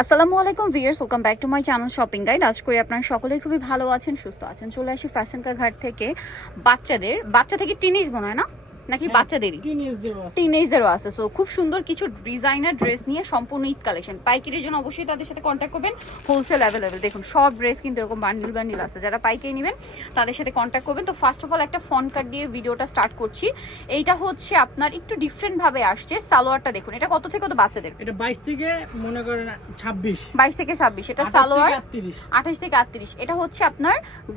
আসসালামু আলাইকুম viewers welcome back to my channel shopping guide. আজ করি আপনারা সকলেই খুবই ভালো আছেন, সুস্থ আছেন। চলে আসি ফ্যাশন কা ঘাট থেকে। বাচ্চাদের, বাচ্চা থেকে টিনেজ মনে হয় না? নাকি হ্যাঁ। বাচ্চাদেরই। টিনেজদেরও আছে। সো খুব সুন্দর কিছু ডিজাইনার ড্রেস নিয়ে সম্পূর্ণ ঈদ কালেকশন পাইকারির জন্য অবশ্যই তাদের সাথে কন্ট্যাক্ট করবেন। হোলসেল অ্যাভেলেবেল দেখুন সব ড্রেস কিন্তু এরকম বান্ডিল বান্ডিল আছে। যারা পাইকারি নেবেন তাদের সাথে কন্ট্যাক্ট করবেন। তো ফার্স্ট অফ অল একটা ফোন কার্ড দিয়ে ভিডিওটা স্টার্ট করছি। এইটা হচ্ছে আপনার একটু ডিফারেন্ট ভাবে আসছে। সালোয়ারটা দেখুন এটা কত থেকে কত বাচ্চাদের? এটা 22 থেকে মনে করেন 26 বাইশ থেকে ছাব্বিশ। এটা 28 সালোয়ার থেকে 38 আঠাশ থেকে আটত্রিশ। এটা হচ্ছে আপনার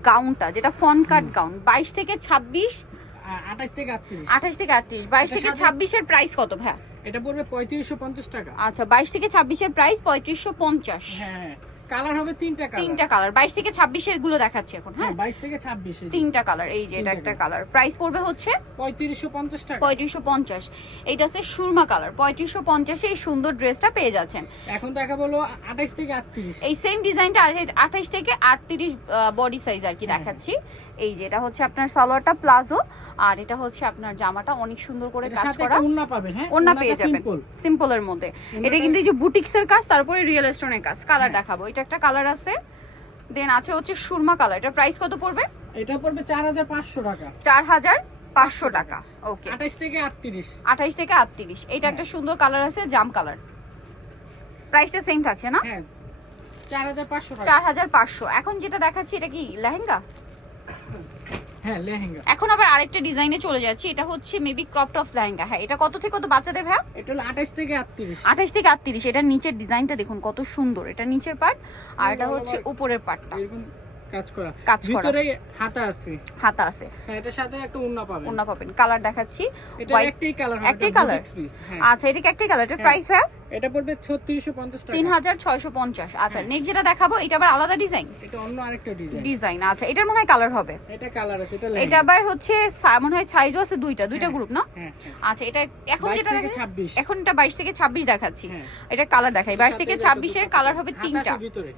গাউনটা যেটা ফন কাট গাউন বাইশ থেকে ছাব্বিশ আর 28 থেকে 38 আঠাশ থেকে আটত্রিশ। বাইশ এটা থেকে সাথে- ছাব্বিশের প্রাইস কত ভাই এটা পড়বে 3550 টাকা। আচ্ছা বাইশ থেকে ছাব্বিশের প্রাইস পঁয়ত্রিশশো পঞ্চাশ। হ্যাঁ। কালার হবে তিনটা কালার। তিনটা কালার। বাইশ থেকে ছাব্বিশেরগুলো দেখাচ্ছি এখন হ্যাঁ? হ্যাঁ 22 থেকে 26 এই যে। তিনটা কালার এই যে এটা একটা কালার। প্রাইস পড়বে হচ্ছে 3550 টাকা। পঁয়ত্রিশশো পঞ্চাশ। এইটা হচ্ছে সুরমা কালার। পঁয়ত্রিশশো পঞ্চাশে এই সুন্দর ড্রেসটা পেয়ে যাচ্ছেন। এখন দেখা বলো 28 থেকে 38 এই সেম ডিজাইনটা আঠাইশ থেকে আটত্রিশ বডি সাইজ আর কি হ্যাঁ। দেখাচ্ছি। এই যে এটা হচ্ছে আপনার সালোয়ারটা প্লাজো। আর এটা হচ্ছে আপনার জামাটা অনেক সুন্দর করে কাজ করা। ওন্না পাবেন হ্যাঁ? ওন্না পেয়ে যাবেন। সিম্পল সিম্পলের মধ্যে। এটা কিন্তু এই যে বুটিক্সের কাজ তারপরে রিয়েল স্টোনের কাজ। কালার হ্যাঁ। দেখাবো। এটা একটা কালার আছে। দেন আছে হচ্ছে সুরমা কালার। এটা প্রাইস কত পড়বে? এটা পড়বে 4500 টাকা। চার হাজার পাঁচশো টাকা। ওকে 28 থেকে 38 আঠাইশ থেকে আটত্রিশ। এটা একটা সুন্দর কালার আছে জাম কালার। প্রাইসটা সেম থাকছে না? হ্যাঁ। 4500 টাকা। চার হাজার পাঁচশো। এখন যেটা দেখাচ্ছি এটা কি লেহেঙ্গা? হ্যাঁ লেহেঙ্গা। এখন আবার আরেকটা ডিজাইনে চলে যাচ্ছি এটা হচ্ছে মেবি ক্রপ টপস লেহেঙ্গা। হ্যাঁ এটা কত থেকে কত বাচ্চাদের ভাই এটা হলো 28 থেকে 38 আঠাশ থেকে আটত্রিশ এটার নিচের ডিজাইনটা দেখুন কত সুন্দর এটা নিচের পার্ট আর এটা হচ্ছে উপরের পার্টটা এরকম কাজ করা। ভিতরে হাতা আছে। হাতা আছে। হ্যাঁ এটার সাথে একটা ওন্না পাবেন। ওনা পাবেন। কালার দেখাচ্ছি। এটা একটাই কালার একটাই piece, হ্যাঁ। আচ্ছা এটা কি একটাই কালার এটার হ্যাঁ। প্রাইস ভাই এটা পড়বে 3650 টাকা। তিন হাজার ছয়শো পঞ্চাশ। আচ্ছা হ্যাঁ। নেক্সট যেটা দেখাবো এটা আবার আলাদা ডিজাইন এটা অন্য আরেকটা ডিজাইন ডিজাইন আচ্ছা এটার মনে হয় কালার হবে। এটা কালার আছে এটা এটা আবার হচ্ছে মনে হয় সাইজও আছে দুইটা দুইটা হ্যাঁ, গ্রুপ না? হ্যাঁ হ্যাঁ। আচ্ছা এটা এখন যেটা থেকে 26 এখন এটা বাইশ থেকে ছাব্বিশ দেখাচ্ছি। হ্যাঁ। এটা কালার দেখাই। বাইশ থেকে সাথে ছাব্বিশের এটা কালার হবে তিনটা।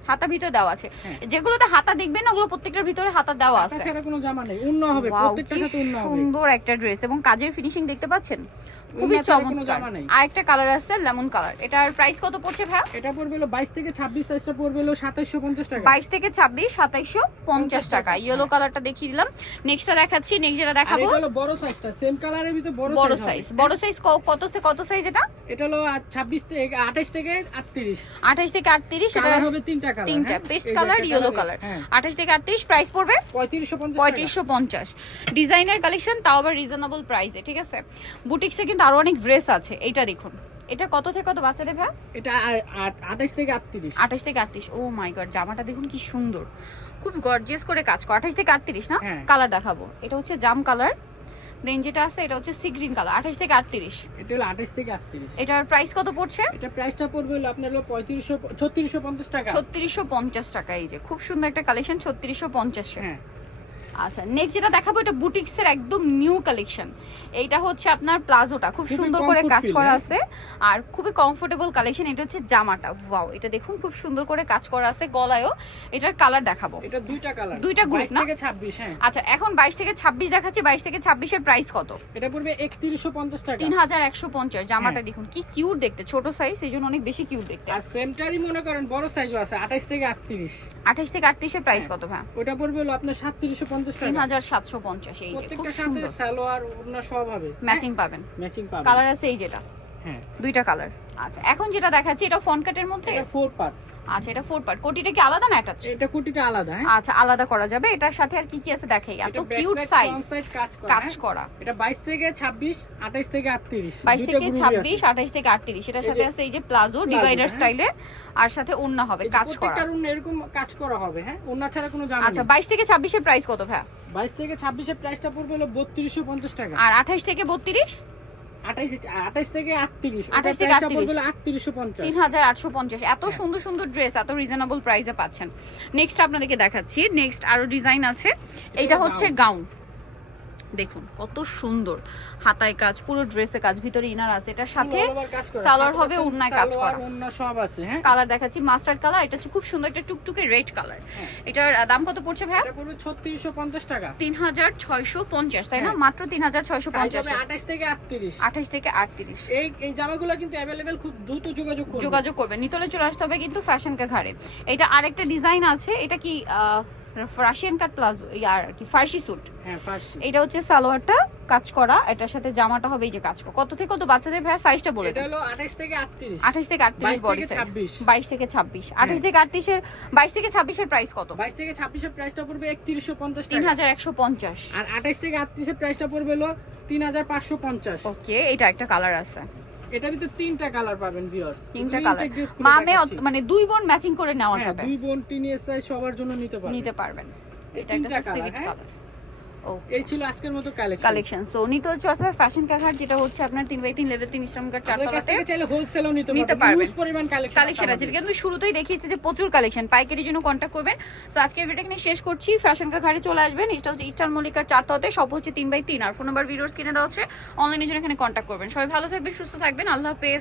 হাতা ভিতরে দেওয়া আছে। হ্যাঁ। যেগুলোতে হাতা দেখবেন ওগুলো প্রত্যেকটার ভিতরে হাতা দেওয়া আছে। তাছাড়া কোনো জামা নেই অন্য হবে প্রত্যেকটার সাথে অন্য হবে। সুন্দর একটা ড্রেস এবং কাজের ফিনিশিং দেখতে পাচ্ছেন? খুবই চমৎকার। আর একটা কালার আছে লেমন কালার এটার প্রাইস কত পড়ছে ভাই এটা পড়বে হলো 22 থেকে 26 সাইজটা পড়বে হলো 2750 টাকা। বাইশ থেকে ছাব্বিশ সাতাইশশো পঞ্চাশ টাকা। ইয়েলো কালারটা দেখিয়ে দিলাম। নেক্সটটা দেখাচ্ছি নেক্সট যেটা দেখাবো এটা হলো বড় সাইজটা সেম কালারের ভিতরে বড় বড় সাইজ বড় সাইজ কত থেকে কত সাইজ এটা? এটা হলো আর 26 থেকে 28 থেকে 38 আঠাশ থেকে আটত্রিশ এটা হবে তিনটা কালার তিনটা। পেস্ট কালার ইয়েলো কালার হ্যাঁ। আঠাশ থেকে আটত্রিশ প্রাইস পড়বে 3550 টাকা। পঁয়ত্রিশশো পঞ্চাশ। ডিজাইনার কালেকশন তাও আবার রিজনেবল প্রাইসে ঠিক আছে? বুটিক্সে কিন্তু আরও অনেক ড্রেস আছে এইটা দেখুন। এটা কত থেকে কত বাচ্চাদের ভাই? এটা আ- আ- 28 থেকে 38 আঠাশ থেকে আটত্রিশ। ও মাই গড জামাটা দেখুন কি সুন্দর। খুব গর্জিয়াস করে কাজ করা। আঠাশ থেকে আটত্রিশ না? হ্যাঁ। কালার দেখাবো। এটা হচ্ছে জাম কালার দেন যেটা আছে এটা হচ্ছে সি গ্রিন কালার আঠাশ থেকে আটত্রিশ। এটা হলো 28 থেকে 38 এটার প্রাইস কত পড়ছে? এটা প্রাইসটা পড়বে হলো আপনার হলো 3500 3650 টাকা। ছত্রিশশো পঞ্চাশ টাকা এই যে। খুব সুন্দর একটা কালেকশন ছত্রিশশো পঞ্চাশে। হ্যাঁ। আচ্ছা নেক্সট যেটা দেখাবো এটা বুটিক্সের একদম নিউ কালেকশন এইটা হচ্ছে আপনার প্লাজোটা। খুব সুন্দর করে কাজ করা হ্যাঁ। আছে। আর খুবই কমফোর্টেবল কালেকশন এটা হচ্ছে জামাটা। ওয়াও এটা দেখুন খুব সুন্দর করে কাজ করা আছে গলায়ও। এটার কালার দেখাবো। এটা দুইটা কালার দুইটা 22 না? থেকে 26 হ্যাঁ। আচ্ছা এখন বাইশ থেকে ছাব্বিশ দেখাচ্ছি। বাইশ থেকে ছাব্বিশের প্রাইস কত? এটা পড়বে 3150 টাকা। তিন হাজার একশো পঞ্চাশ। জামাটা হ্যাঁ। দেখুন কি কিউট দেখতে। ছোট সাইজ এই জন্য অনেক বেশি কিউট দেখতে। আর সেমটারই মনে করেন বড় সাইজও আছে 28 থেকে 38 আঠাশ থেকে আটত্রিশের প্রাইস কত ভাই ওটা পড়বে হলো আপনার 3750 তিন টাকা হাজার সাতশো পঞ্চাশ এই যে সালোয়ার ওড়না সব হবে। ম্যাচিং পাবেন। ম্যাচিং পাবেন। কালার আছে এই যেটা। দুইটা কালার আচ্ছা এখন যেটা দেখাচ্ছি এটা ফন কাটের মধ্যে? এটা ফোর পার্ট আচ্ছা এটা ফোর পার্ট কোটিটা কি আলাদা না অ্যাটাচ এটা কুটিটা আলাদা হ্যাঁ। আচ্ছা আলাদা করা যাবে। এটার সাথে আর কি কি আছে দেখাই এত কিউট সাইজ কাজ করা হ্যাঁ? এটা 22 থেকে 26 28 থেকে 38 বাইশ দুইটা থেকে group-ই ছাব্বিশ আছে। আঠাইশ থেকে আটত্রিশ। এটার সাথে আছে এই যে প্লাজো ডিভাইডার হ্যাঁ। স্টাইলে আর সাথে ওন্না হবে কাজ করা। প্রত্যেকটার এরকম কাজ করা হবে হ্যাঁ। ওন্না ছাড়া কোনো জামা আচ্ছা নেই। বাইশ থেকে ছাব্বিশের প্রাইস কত ভাই 22 থেকে 26 এর প্রাইসটা পড়বে হলো 3250 টাকা। আর আঠাইশ থেকে বত্রিশ? 28 28 থেকে 38 28 28 থেকে থেকে 38 পড়বে হলো 3850 তিন হাজার আটশো পঞ্চাশ। এত। সুন্দর সুন্দর ড্রেস এত রিজনেবল প্রাইসে পাচ্ছেন। নেক্সট আপনাদেরকে দেখাচ্ছি। নেক্সট আরও ডিজাইন আছে। এটা হচ্ছে গাউন দেখুন কত সুন্দর হাতায় কাজ পুরো ড্রেসে কাজ ভিতরে ইনার আছে এটার সাথে All over কাজ করা। সালোয়ার সাথে হবে পাচ্ছেন ওড়নায় কাজ সালোয়ার, করা। ওড়না সব আছে হ্যাঁ কালার দেখাচ্ছি মাস্টার্ড কালার এটা হচ্ছে খুব সুন্দর একটা টুকটুকে রেড কালার হ্যাঁ। এটার আহ, দাম কত পড়ছে ভাই এটা পড়বে 3650 টাকা তিন হাজার ছয়শো পঞ্চাশ তাই না হ্যাঁ। মাত্র তিন হাজার ছয়শো সাইজ পঞ্চাশ হবে 28 থেকে 38 আঠাশ থেকে আটত্রিশ এই এই জামাগুলো কিন্তু अवेलेबल খুব দ্রুত যোগাযোগ করুন যোগাযোগ করবেন নিতলে চলে আসতে হবে কিন্তু ফ্যাশন কা ঘাড়ে এটা আরেকটা ডিজাইন আছে এটা কি রাশিয়ান কাট প্লাজো আর কি ফার্সি স্যুট হ্যাঁ এটা হচ্ছে সালোয়ারটা কাজ করা এটার সাথে জামাটা হবে এই যে কাজ করা। কত থেকে কত? বাচ্চাদের ভাই সাইজটা বলে এটা হলো 28 থেকে 38 আঠাশ থেকে আটত্রিশ 22 বডি সাইজ 26 বাইশ থেকে ছাব্বিশ। আঠাশ থেকে আটত্রিশের বাইশ থেকে ছাব্বিশের প্রাইস কত? 22 থেকে 26 এর প্রাইসটা পড়বে 3150 তিন টাকা। হাজার একশো পঞ্চাশ। আর 28 থেকে 38 এর প্রাইসটা পড়বে হলো 3550 ওকে এটা একটা কালার আছে। এটার ভিতরে তিনটা কালার পাবেন ভিউয়ার্স তিনটা কালার মামে মানে দুই বোন ম্যাচিং করে নেওয়া যাবে। হ্যাঁ, দুই বোন টিনেজ সাইজ সবার জন্য নিতে পারবেন। নিতে পারবেন। এটা একটা হ্যাঁ? কালার এই ছিল আজকের মতো কালেকশন কালেকশন সো নিতল চর্চা ফ্যাশন কাঘাট যেটা হচ্ছে আপনার তিন বাই তিন লেভেল তিন ইসলামকার আপনার কাছ চারতলাতে। থেকে চাইলে হোলসেলও নিতে নিতে পারবেন। পরিমাণ কালেকশন কালেকশন আছে। কিন্তু শুরুতেই দেখিয়েছে যে প্রচুর কালেকশন পাইকারির জন্য কন্ট্যাক্ট করবেন। তো আজকে ভিডিওটা এখানে শেষ করছি। ফ্যাশন কা ঘাটে চলে আসবেন। এটা হচ্ছে ইস্টার্ন মল্লিকার চারতলাতে। সব হচ্ছে তিন বাই তিন। আর ফোন নাম্বার ভিডিওস কিনে দেওয়া হচ্ছে অনলাইনের জন্য এখানে কন্ট্যাক্ট করবেন। সবাই ভালো থাকবেন সুস্থ থাকবেন। আল্লাহ হাফেজ।